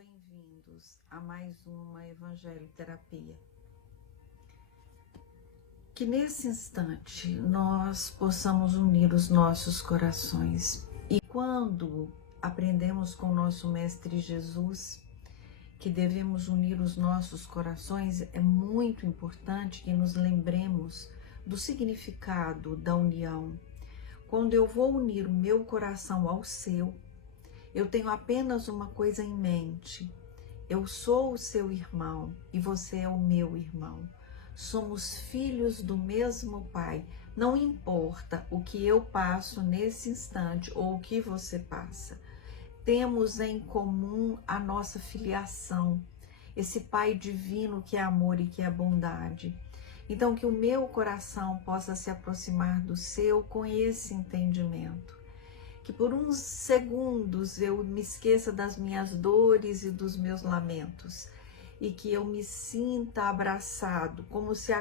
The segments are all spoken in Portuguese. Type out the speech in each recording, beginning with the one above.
bem-vindos a mais uma Evangelho Terapia. Que nesse instante nós possamos unir os nossos corações. E quando aprendemos com o nosso Mestre Jesus que devemos unir os nossos corações, é muito importante que nos lembremos do significado da união. Quando eu vou unir o meu coração ao seu, eu tenho apenas uma coisa em mente: eu sou o seu irmão e você é o meu irmão. Somos filhos do mesmo Pai. Não importa o que eu passo nesse instante ou o que você passa. Temos em comum a nossa filiação, esse Pai divino que é amor e que é bondade. Então, que o meu coração possa se aproximar do seu com esse entendimento. Que por uns segundos eu me esqueça das minhas dores e dos meus lamentos e que eu me sinta abraçado, como se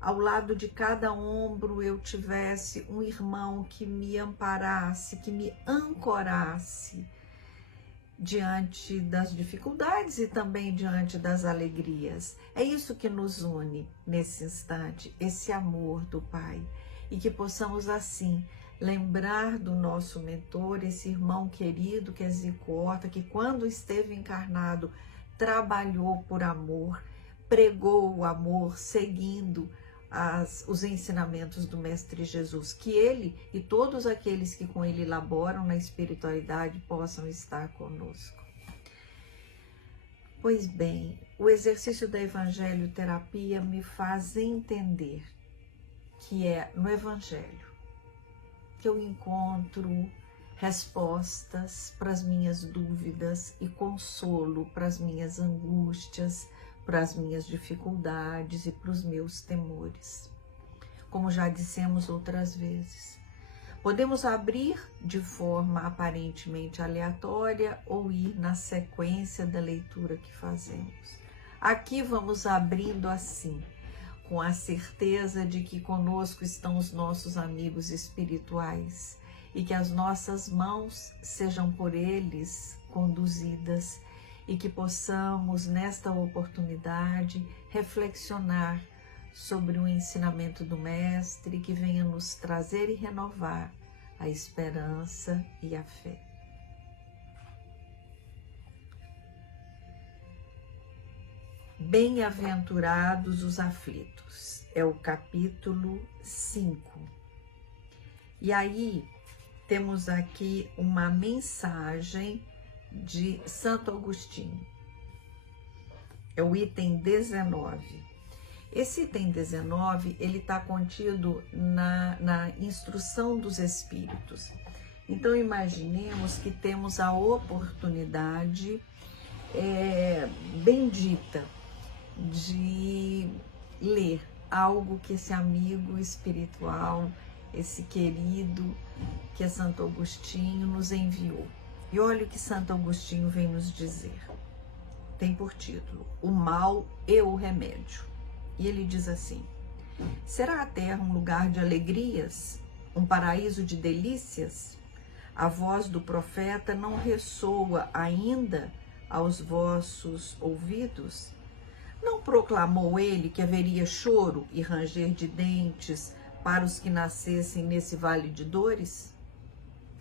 ao lado de cada ombro eu tivesse um irmão que me amparasse, que me ancorasse diante das dificuldades e também diante das alegrias. É isso que nos une nesse instante, esse amor do Pai, e que possamos assim lembrar do nosso mentor, esse irmão querido que é Zico Horta, que quando esteve encarnado trabalhou por amor, pregou o amor, seguindo os ensinamentos do Mestre Jesus. Que ele e todos aqueles que com ele laboram na espiritualidade possam estar conosco. Pois bem, o exercício da Evangelho Terapia me faz entender que é no Evangelho que eu encontro respostas para as minhas dúvidas e consolo para as minhas angústias, para as minhas dificuldades e para os meus temores. Como já dissemos outras vezes, podemos abrir de forma aparentemente aleatória ou ir na sequência da leitura que fazemos. Aqui vamos abrindo assim, com a certeza de que conosco estão os nossos amigos espirituais e que as nossas mãos sejam por eles conduzidas e que possamos, nesta oportunidade, reflexionar sobre o ensinamento do Mestre que venha nos trazer e renovar a esperança e a fé. Bem-aventurados os aflitos, é o capítulo 5. E aí temos aqui uma mensagem de Santo Agostinho. É o item 19. Esse item 19, ele está contido na instrução dos Espíritos. Então, imaginemos que temos a oportunidade bendita de ler algo que esse amigo espiritual, esse querido que é Santo Agostinho, nos enviou. E olha o que Santo Agostinho vem nos dizer. Tem por título O Mal e o Remédio. E ele diz assim: será a terra um lugar de alegrias, um paraíso de delícias? A voz do profeta não ressoa ainda aos vossos ouvidos? Não proclamou ele que haveria choro e ranger de dentes para os que nascessem nesse vale de dores?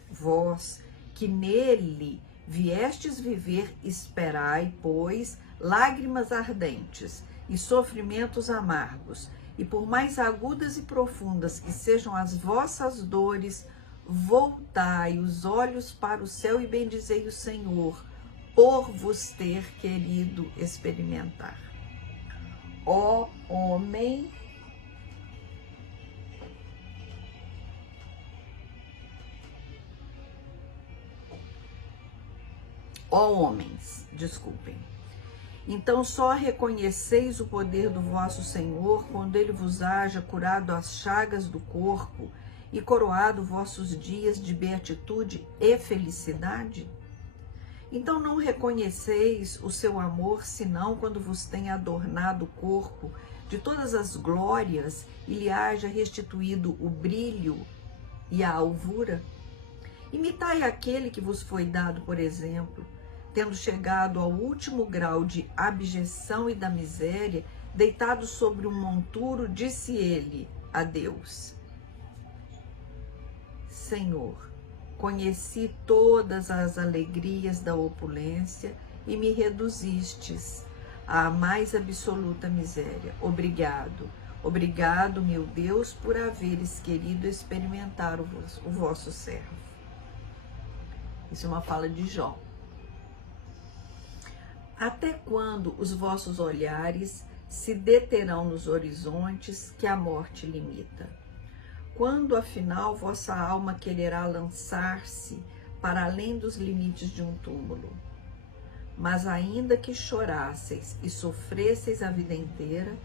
Vós, que nele viestes viver, esperai, pois, lágrimas ardentes e sofrimentos amargos, e por mais agudas e profundas que sejam as vossas dores, voltai os olhos para o céu e bendizei o Senhor, por vos ter querido experimentar. Ó homem, ó homens, desculpem. Então só reconheceis o poder do vosso Senhor quando ele vos haja curado as chagas do corpo e coroado vossos dias de beatitude e felicidade? Então não reconheceis o seu amor, senão quando vos tenha adornado o corpo de todas as glórias e lhe haja restituído o brilho e a alvura? Imitai aquele que vos foi dado, por exemplo, tendo chegado ao último grau de abjeção e da miséria, deitado sobre um monturo, disse ele a Deus: Senhor, conheci todas as alegrias da opulência e me reduzistes à mais absoluta miséria. Obrigado, obrigado, meu Deus, por haveres querido experimentar o vosso servo. Isso é uma fala de Jó. Até quando os vossos olhares se deterão nos horizontes que a morte limita? Quando, afinal, vossa alma quererá lançar-se para além dos limites de um túmulo? Mas ainda que chorasseis e sofresseis a vida inteira,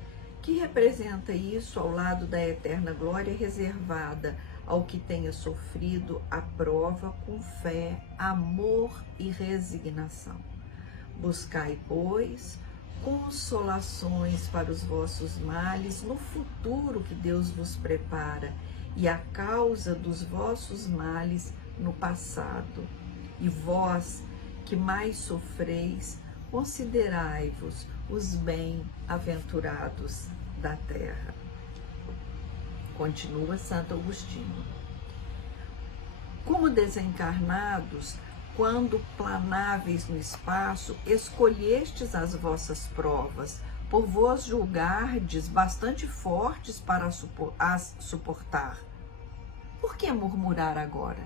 que representa isso ao lado da eterna glória reservada ao que tenha sofrido a prova com fé, amor e resignação? Buscai, pois, consolações para os vossos males no futuro que Deus vos prepara, e a causa dos vossos males no passado. E vós, que mais sofreis, considerai-vos os bem-aventurados da terra. Continua Santo Agostinho. Como desencarnados, quando planáveis no espaço, escolhestes as vossas provas, por vos julgardes bastante fortes para as suportar. Por que murmurar agora?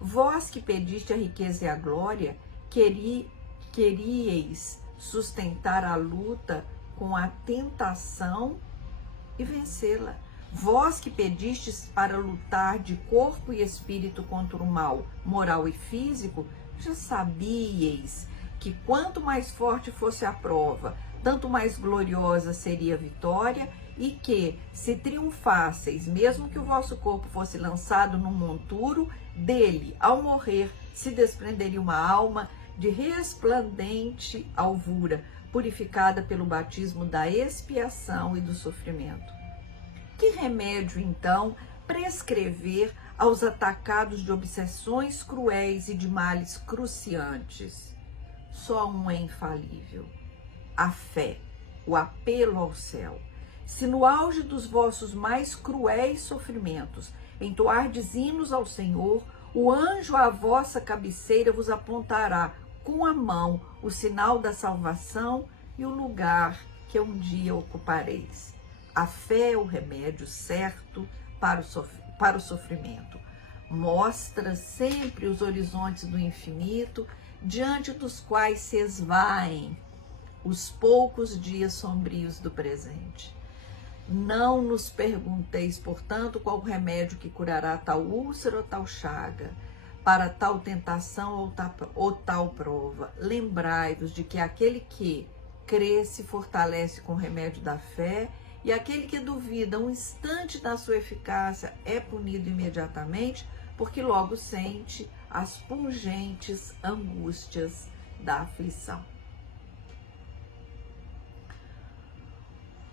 Vós que pediste a riqueza e a glória, queríeis sustentar a luta com a tentação e vencê-la. Vós que pedistes para lutar de corpo e espírito contra o mal, moral e físico, já sabíeis que quanto mais forte fosse a prova, tanto mais gloriosa seria a vitória, e que, se triunfasseis, mesmo que o vosso corpo fosse lançado num monturo, dele, ao morrer, se desprenderia uma alma de resplandente alvura, purificada pelo batismo da expiação e do sofrimento. Que remédio, então, prescrever aos atacados de obsessões cruéis e de males cruciantes? Só um é infalível: a fé, o apelo ao céu. Se no auge dos vossos mais cruéis sofrimentos entoardes hinos ao Senhor, o anjo à vossa cabeceira vos apontará com a mão o sinal da salvação e o lugar que um dia ocupareis. A fé é o remédio certo para o sofrimento. Mostra sempre os horizontes do infinito, diante dos quais se esvaem os poucos dias sombrios do presente. Não nos pergunteis, portanto, qual o remédio que curará tal úlcera ou tal chaga, para tal tentação ou tal prova. Lembrai-vos de que aquele que crê se fortalece com o remédio da fé, e aquele que duvida um instante da sua eficácia é punido imediatamente, porque logo sente as pungentes angústias da aflição.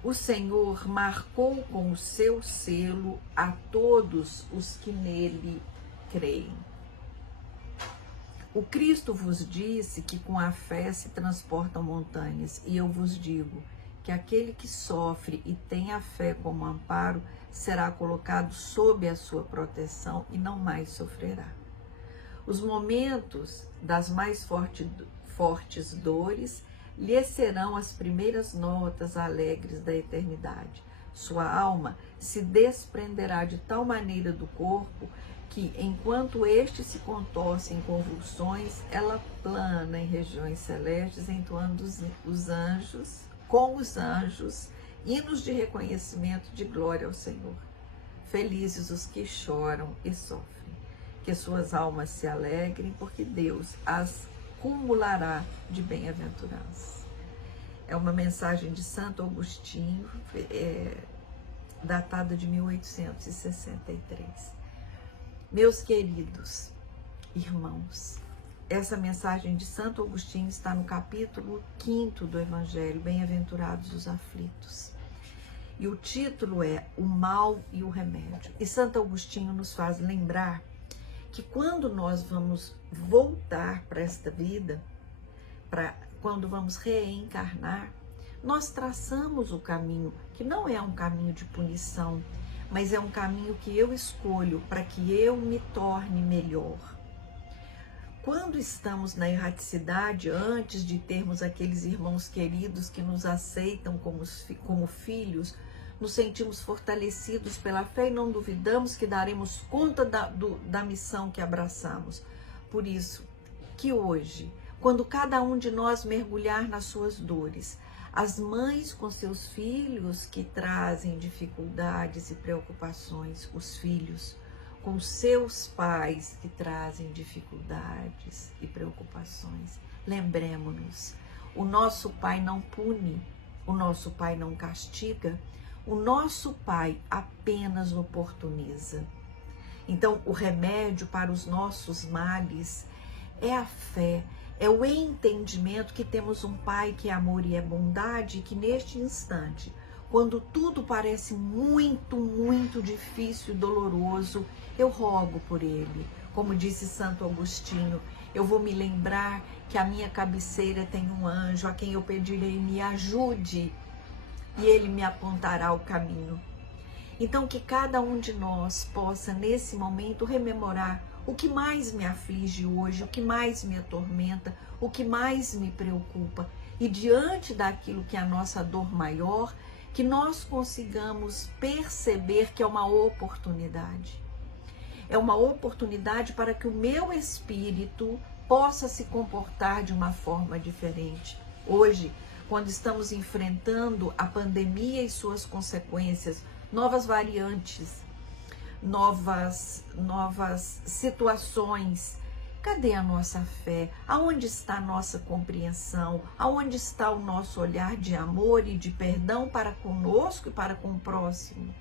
O Senhor marcou com o seu selo a todos os que nele creem. O Cristo vos disse que com a fé se transportam montanhas, e eu vos digo que aquele que sofre e tem a fé como amparo será colocado sob a sua proteção e não mais sofrerá. Os momentos das mais fortes dores lhe serão as primeiras notas alegres da eternidade. Sua alma se desprenderá de tal maneira do corpo que, enquanto este se contorce em convulsões, ela plana em regiões celestes, entoando com os anjos, hinos de reconhecimento de glória ao Senhor. Felizes os que choram e sofrem, que suas almas se alegrem, porque Deus as cumulará de bem-aventurança. É uma mensagem de Santo Agostinho, datada de 1863. Meus queridos irmãos, essa mensagem de Santo Agostinho está no capítulo 5 do Evangelho, Bem-aventurados os aflitos. E o título é O Mal e o Remédio. E Santo Agostinho nos faz lembrar que quando nós vamos voltar para esta vida, quando vamos reencarnar, nós traçamos o caminho, que não é um caminho de punição, mas é um caminho que eu escolho para que eu me torne melhor. Quando estamos na erraticidade, antes de termos aqueles irmãos queridos que nos aceitam como filhos, nos sentimos fortalecidos pela fé e não duvidamos que daremos conta da missão que abraçamos. Por isso, que hoje, quando cada um de nós mergulhar nas suas dores, as mães com seus filhos que trazem dificuldades e preocupações, os filhos com seus pais que trazem dificuldades e preocupações, lembremos-nos, o nosso Pai não pune, o nosso Pai não castiga, o nosso Pai apenas oportuniza. Então, o remédio para os nossos males é a fé, é o entendimento que temos um Pai que é amor e é bondade, e que neste instante, quando tudo parece muito, muito difícil e doloroso, eu rogo por Ele. Como disse Santo Agostinho, eu vou me lembrar que a minha cabeceira tem um anjo a quem eu pedirei me ajude, e ele me apontará o caminho. Então, que cada um de nós possa, nesse momento, rememorar o que mais me aflige hoje, o que mais me atormenta, o que mais me preocupa. E diante daquilo que é a nossa dor maior, que nós consigamos perceber que é uma oportunidade. É uma oportunidade para que o meu espírito possa se comportar de uma forma diferente. Hoje, quando estamos enfrentando a pandemia e suas consequências, novas variantes, novas situações, cadê a nossa fé? Aonde está a nossa compreensão? Aonde está o nosso olhar de amor e de perdão para conosco e para com o próximo,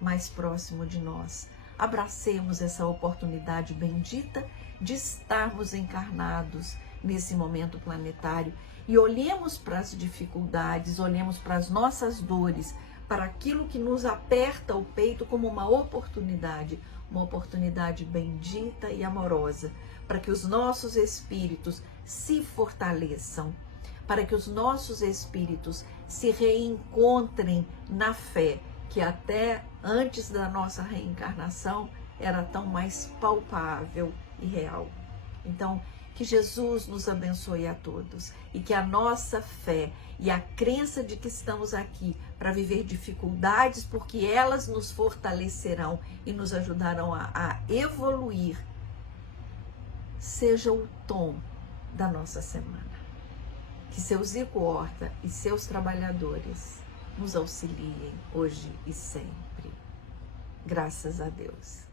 mais próximo de nós? Abracemos essa oportunidade bendita de estarmos encarnados nesse momento planetário e olhemos para as dificuldades, olhemos para as nossas dores, para aquilo que nos aperta o peito como uma oportunidade bendita e amorosa, para que os nossos espíritos se fortaleçam, para que os nossos espíritos se reencontrem na fé, que até antes da nossa reencarnação era tão mais palpável e real. Então, que Jesus nos abençoe a todos e que a nossa fé e a crença de que estamos aqui para viver dificuldades, porque elas nos fortalecerão e nos ajudarão a evoluir, seja o tom da nossa semana. Que seu Zico Horta e seus trabalhadores nos auxiliem hoje e sempre. Graças a Deus.